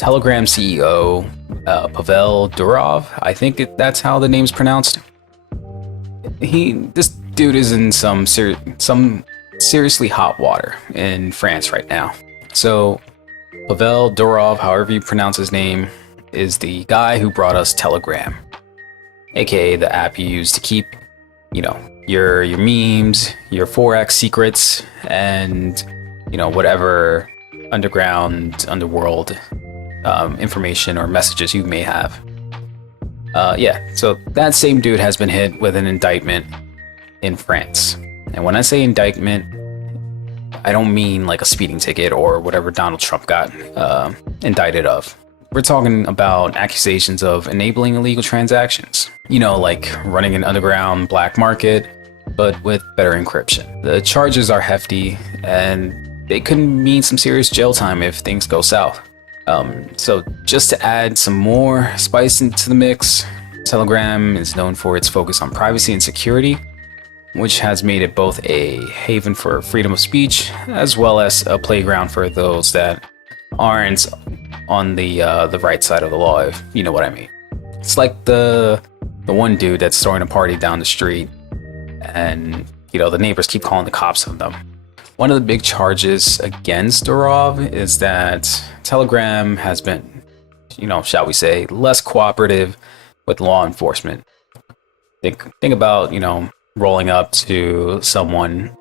Telegram CEO Pavel Durov, I think that's how the name's pronounced. This dude is in some seriously hot water in France right now. So Pavel Durov, however you pronounce his name, is the guy who brought us Telegram, aka the app you use to keep, your memes, your forex secrets, and whatever underworld information or messages you may have. So that same dude has been hit with an indictment in France. And when I say indictment, I don't mean like a speeding ticket or whatever Donald Trump got indicted of. We're talking about accusations of enabling illegal transactions. Like running an underground black market, but with better encryption. The charges are hefty, and they could mean some serious jail time if things go south. So just to add some more spice into the mix, Telegram is known for its focus on privacy and security, which has made it both a haven for freedom of speech, as well as a playground for those that aren't on the right side of the law, if you know what I mean. It's like the one dude that's throwing a party down the street, and the neighbors keep calling the cops on them. One of the big charges against Durov is that Telegram has been, shall we say, less cooperative with law enforcement. Think about, rolling up to someone,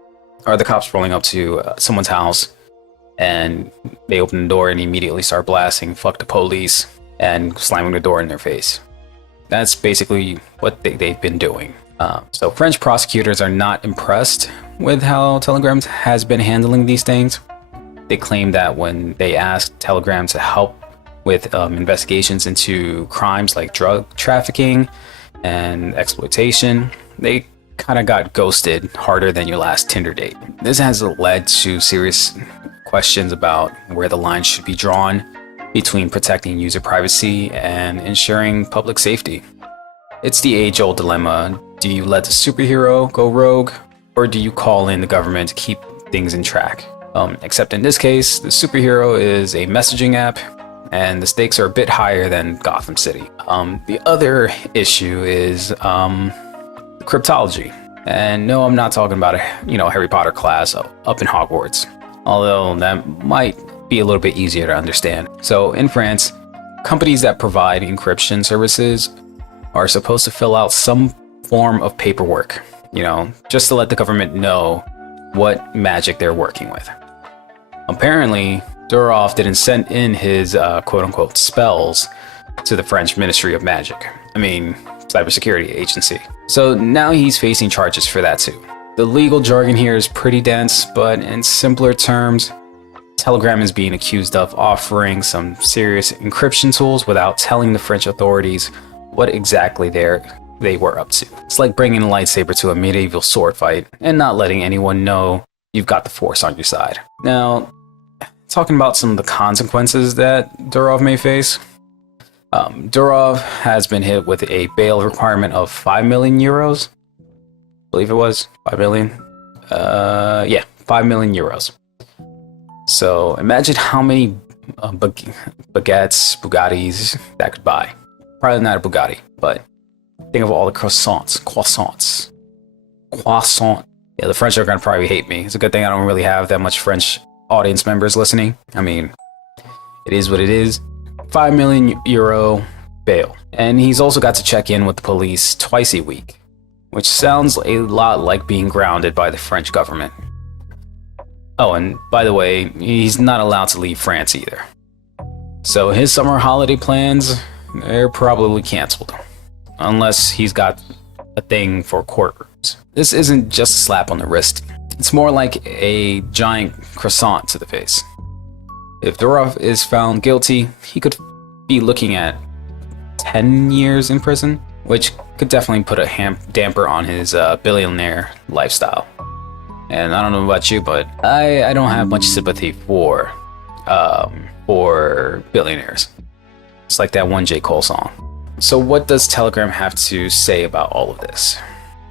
or the cops rolling up to someone's house, and they open the door and immediately start blasting "fuck the police" and slamming the door in their face. That's basically what they've been doing. So French prosecutors are not impressed with how Telegram has been handling these things. They claim that when they asked Telegram to help with investigations into crimes like drug trafficking and exploitation, they kind of got ghosted harder than your last Tinder date. This has led to serious questions about where the line should be drawn between protecting user privacy and ensuring public safety. It's the age-old dilemma. Do you let the superhero go rogue, or do you call in the government to keep things in track? Except in this case, the superhero is a messaging app, and the stakes are a bit higher than Gotham City. The other issue is cryptology. And no, I'm not talking about a Harry Potter class up in Hogwarts, although that might be a little bit easier to understand. So in France, companies that provide encryption services are supposed to fill out some form of paperwork, just to let the government know what magic they're working with. Apparently, Durov didn't send in his quote-unquote spells to the French Ministry of Magic. Cybersecurity agency. So now he's facing charges for that too. The legal jargon here is pretty dense, but in simpler terms, Telegram is being accused of offering some serious encryption tools without telling the French authorities what exactly they were up to. It's like bringing a lightsaber to a medieval sword fight and not letting anyone know you've got the Force on your side. Now, talking about some of the consequences that Durov may face. Durov has been hit with a bail requirement of 5 million euros. I believe it was 5 million. 5 million euros. So imagine how many baguettes, Bugattis that could buy. Probably not a Bugatti, but think of all the croissants. Yeah, the French are gonna probably hate me. It's a good thing I don't really have that much French audience members listening. It is what it is. 5 million euro bail. And he's also got to check in with the police twice a week, which sounds a lot like being grounded by the French government. Oh, and by the way, he's not allowed to leave France either. So his summer holiday plans, they're probably canceled. Unless he's got a thing for courtrooms. This isn't just a slap on the wrist. It's more like a giant croissant to the face. If Durov is found guilty, he could be looking at 10 years in prison, which could definitely put a damper on his billionaire lifestyle. And I don't know about you, but I don't have much sympathy for billionaires. It's like that one J. Cole song. So what does Telegram have to say about all of this?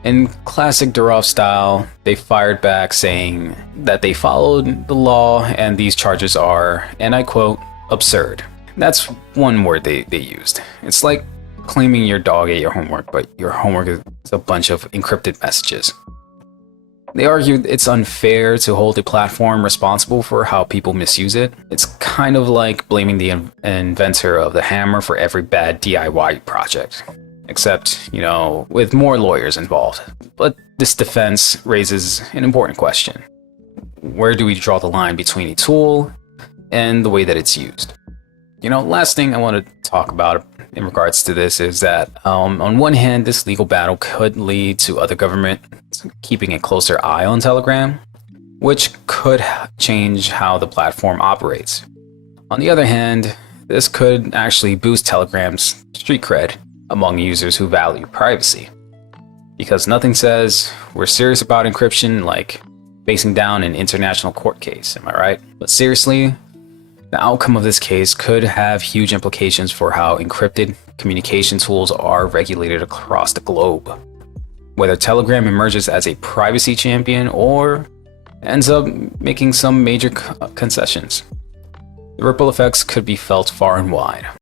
In classic Durov style, they fired back saying that they followed the law and these charges are, and I quote, absurd. That's one word they used. It's like claiming your dog ate your homework, but your homework is a bunch of encrypted messages. They argued it's unfair to hold a platform responsible for how people misuse it. It's kind of like blaming the inventor of the hammer for every bad DIY project. Except, with more lawyers involved. But this defense raises an important question. Where do we draw the line between a tool and the way that it's used? Last thing I want to talk about in regards to this is that on one hand, this legal battle could lead to other governments keeping a closer eye on Telegram, which could change how the platform operates. On the other hand, this could actually boost Telegram's street cred among users who value privacy. Because nothing says we're serious about encryption like facing down an international court case, am I right? But seriously, the outcome of this case could have huge implications for how encrypted communication tools are regulated across the globe. Whether Telegram emerges as a privacy champion or ends up making some major concessions, the ripple effects could be felt far and wide.